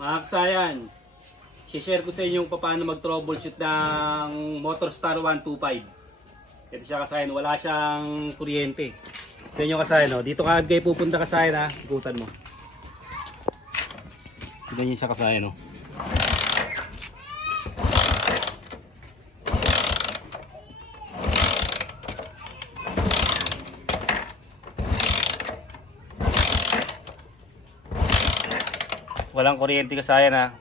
Mga kasayan, share ko sa inyo kung paano mag-troubleshoot ng Motorstar 125. Ito siya kasayan, wala siyang kuryente. Ito yung kasayan, no? Dito ka kayo pupunta kasayan, ha? Ikutan mo. Ito yung siya kasayan, no? Walang kuryente kasayan, ha.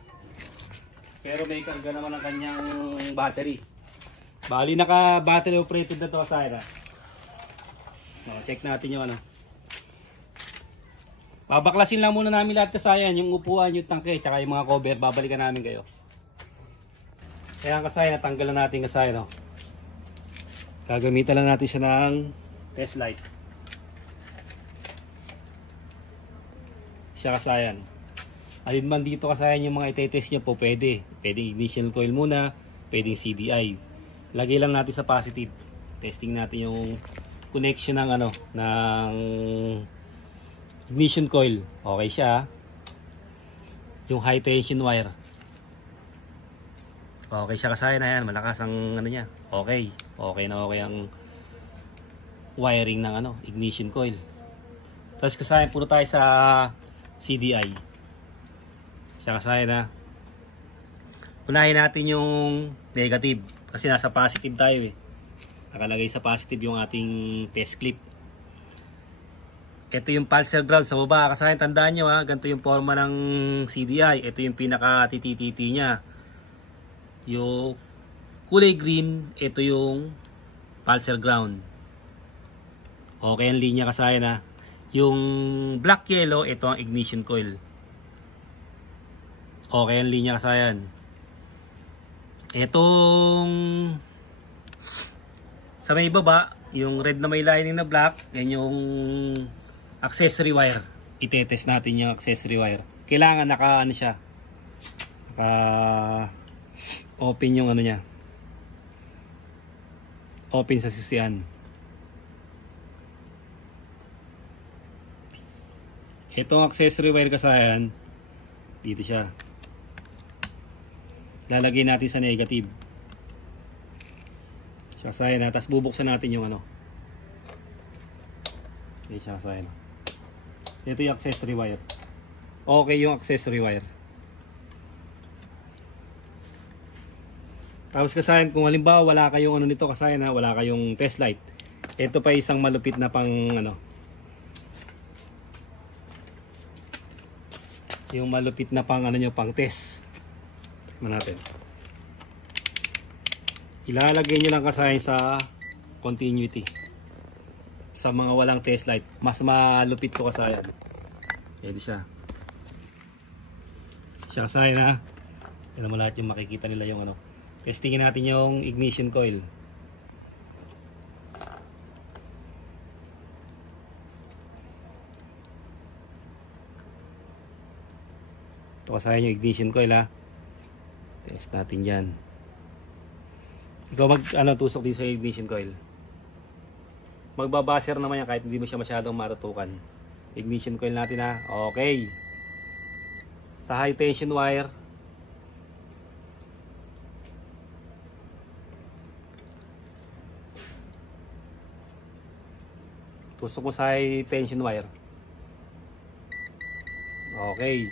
Pero may karga naman ang kanyang battery. Bali naka battery operated na to kasayan, ha. Check natin yung ano. Babaklasin lang muna namin lahat kasayan, yung upuan, yung tangke, tsaka yung mga cover. Babalikan namin kayo. Kaya kasayan, natanggal na natin kasayan, no. Gagamitan lang natin siya ng test light. Siya kasayan. Alin man dito kasayan yung mga itetest nyo po, pwede. Pwedeng ignition coil muna, pwedeng CDI. Lagay lang natin sa positive. Testing natin yung connection ng ano, ng ignition coil. Okay siya. Yung high tension wire. Okay siya kasayan, ayan, malakas ang ano niya. Okay. Okay na okay ang wiring ng ano, ignition coil. Tapos kasayan, puro tayo sa CDI. Siya kasayan, ha. Unahin natin yung negative kasi nasa positive tayo, eh. Nakalagay sa positive yung ating test clip. Ito yung pulsar ground sa baba kasayan, tandaan nyo, ha. Ganito yung forma ng CDI. Ito yung pinaka TTT niya. Yung kulay green, ito yung pulsar ground. Okay ang linya kasayan, ha. Yung black yellow, ito ang ignition coil. Okay ang linya kasayan. Itong sa may baba, yung red na may lining na black, yan yung accessory wire. Itetest natin yung accessory wire. Kailangan naka ano siya, naka open yung ano niya, open sa sisian. Itong accessory wire kasayan, dito siya. Lalagay natin sa negative. Kasayan, ha. Tapos bubuksan natin yung ano. Okay, kasayan. Ito yung accessory wire. Okay yung accessory wire. Tapos kasayan, kung halimbawa wala kayong ano nito kasayan, ha, wala kayong test light. Ito pa isang malupit na pang ano. Yung malupit na pang ano nyo, pang test. Natin. Ilalagay nyo lang kasayan sa continuity. Sa mga walang test light, mas malupit to kasayan. Pwede siya. Siya kasayan, ha. Alam mo lahat yung makikita nila yung ano. Testingin natin yung ignition coil. Ito kasayan yung ignition coil, ha. Test natin yan. Ikaw tusok dito sa ignition coil. Magbabaser naman yan kahit hindi mo siya masyadong matutukan. Ignition coil natin, ha. Okay. Sa high tension wire, tusok mo sa high tension wire. Okay.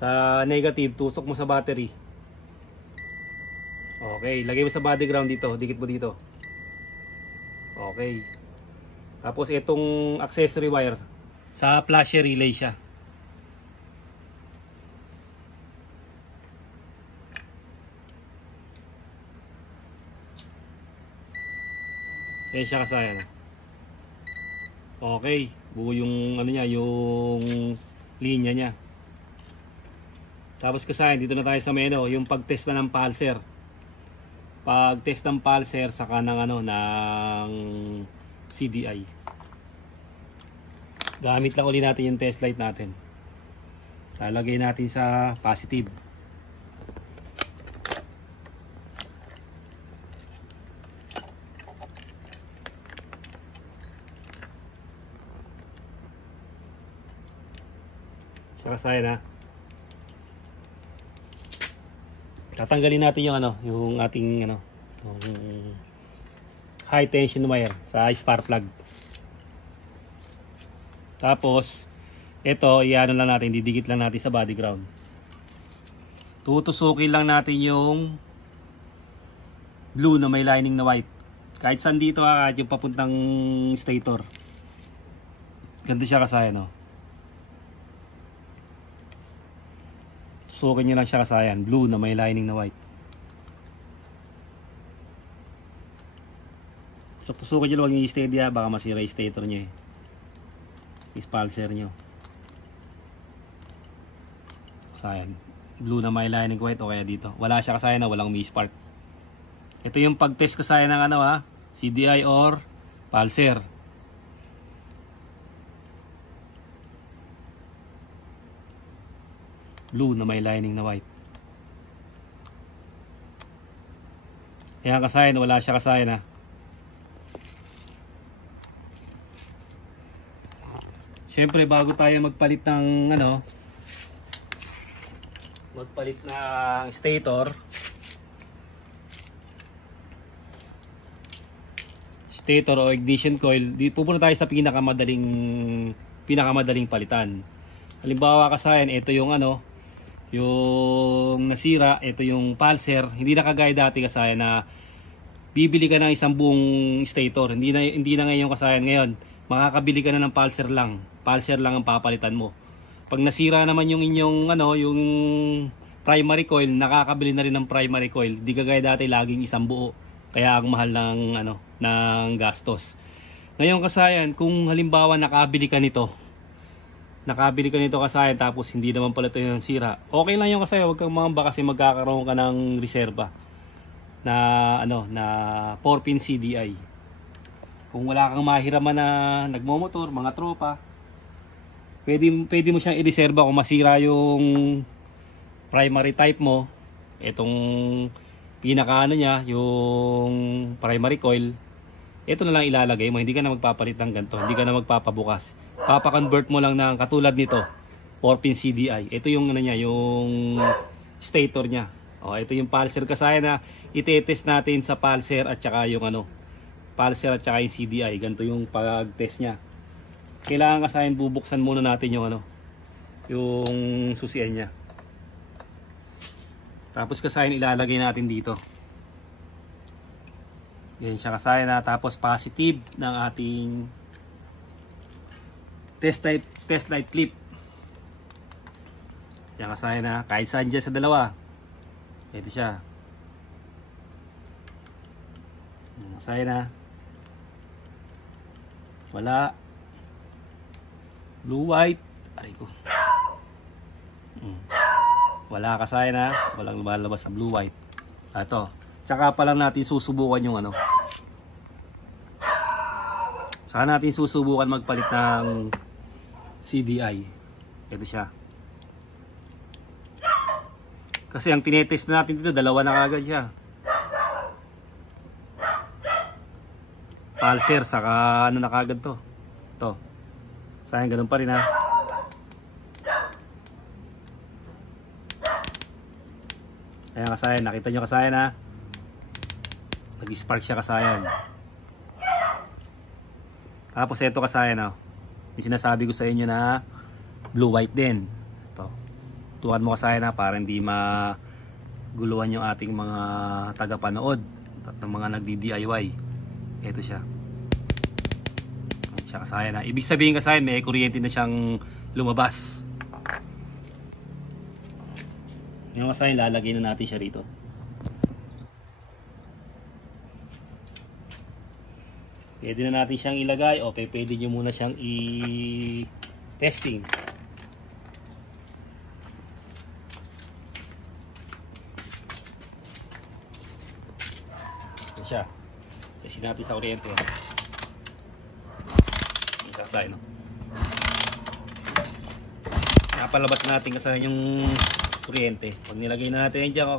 Sa negative, tusok mo sa battery. Okay, lagay mo sa body ground dito, dikit mo dito. Okay. Tapos itong accessory wire, sa flasher relay siya. Ayan siya kasayan. Okay, buo yung ano niya, yung linya niya. Tapos kasayan, dito na tayo sa menu, yung pag-test na ng pulser. Pag-test ng pulser saka ng ano, ng CDI. Gamit lang ulit natin yung test light natin. Lalagay natin sa positive. Siya kasayan ha. Tatanggalin natin yung ano, yung ating ano, yung high tension wire sa spark plug. Tapos ito, iano lang natin, didikit lang natin sa body ground. Tutusukin lang natin yung blue na may lining na white. Kahit saan dito kahit yung papuntang stator. Ganito siya kasayan, no? Sukin nyo lang siya kasayan, blue na may lining na white. So tusukin nyo lang yung steady ha, baka masira yung stator nyo eh. Yung pulser nyo. Kasayan, blue na may lining white o kaya dito. Wala siya kasayan na walang mi-spark. Ito yung pag-test kasayan ng ano ha, CDI or pulser. Blue na may lining na white. Kaya kasayan, wala siya kasayan ha. Siyempre bago tayo magpalit ng ano, magpalit ng stator o ignition coil, pupunta tayo sa pinakamadaling palitan. Halimbawa kasayan, ito yung ano, yung nasira, ito yung pulser. Hindi na kagaya dati kasayan na bibili ka ng isang buong stator. Hindi na ngayon kasayan. Ngayon makakabili ka na ng pulser lang ang papalitan mo. Pag nasira naman yung inyong ano, yung primary coil, nakakabili na rin ng primary coil. Hindi kagaya dati laging isang buo. Kaya ang mahal ng ano, ng gastos. Ngayon kasayan, kung halimbawa nakabili ka nito kasayan, tapos hindi naman pala ito yung sira, okay lang yung kasayan, huwag kang mangamba kasi magkakaroon ka ng reserba na ano, na 4-pin CDI. Kung wala kang mahiraman na nagmomotor, mga tropa, pwede mo siyang i-reserba kung masira yung primary type mo, itong pinaka ano niya, yung primary coil, ito na lang ilalagay mo, hindi ka na magpapalit ng ganito, hindi ka na magpapabukas. Papa-convert mo lang ng katulad nito, 4-pin CDI. Ito yung ano niya, yung stator niya. O, ito yung pulser kasayan na ite-test natin sa pulser at saka yung ano, pulser at saka yung CDI. Ganito yung pag-test niya. Kailangan kasayan bubuksan muna natin yung ano, yung susian niya. Tapos kasayan ilalagay natin dito. Yan siya kasayan na, tapos positive ng ating test light clip. Yan kasayan na, kahit saan dyan sa dalawa. Ito siya. Yan kasayan na. Wala. Blue white. Aray ko. Wala kasayan na. Walang lumalabas sa blue white. Ito. Tsaka pa lang natin susubukan yung ano. Saka natin susubukan magpalit ng CDI. Ito siya. Kasi ang tinetest natin dito, dalawa na kagad siya. Pulser, saka ano na kagad to. Ito. Sayang ganun pa rin ha. Ayan kasayan, nakita nyo kasayan ha. Nag-spark siya kasayan. Tapos ito kasayan ha. Yung sinasabi ko sa inyo na blue white din. Ito. Tuwan mo kasayan ha, para hindi maguluhan yung ating mga tagapanood at ng mga nagdi-DIY. Ito siya. Siya kasayan ha. Ibig sabihin kasayan, may kuryente na siyang lumabas. Yung kasayan, lalagay na natin siya rito. Pwede na natin siyang ilagay o pwede nyo muna siyang i-testing. Ito siya. Testing natin sa kuryente. Ito tayo, no? Napalabas natin kasayan yung kuryente. Pag nilagay na natin yan dyan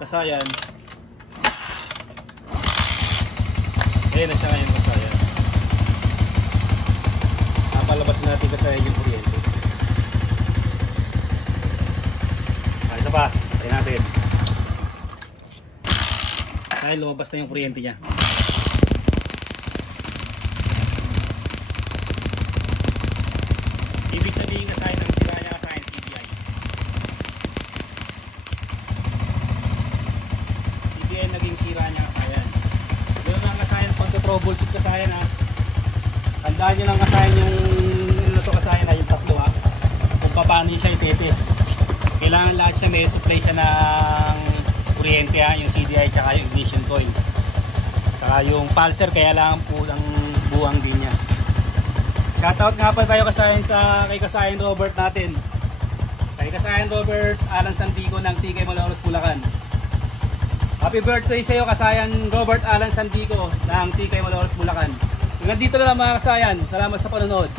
kasayan, ayan na siya ngayon kasayan. Napalabas natin kasayan yung kuryente. akin lumabas na yung kuryente niya. Ibig sabihin kasayan ng sira niya kasayan CDI. CDI naging sira niya kasayan. Ganoon lang kasayan pag troubleshoot kasayan ha. Tandaan nyo lang kasayan yung ano to kasayan ha, yung tatlo ha. Kung paano siya itetes. Kailangan lahat siya may supply siya ng kuryente ha, yung CDI tsaka yung ignition coil. Saka yung pulser kaya lang po ang buwang din niya. Shoutout nga pa tayo kasayan kay Kasayan Robert natin. Kay Kasayan Robert Alan Sandico ng TK Malolos Bulacan. Happy birthday sa iyo Kasayan Robert Alan Sandico ng TK Malolos Bulacan. Hanggang dito na lang mga kasayan. Salamat sa panonood.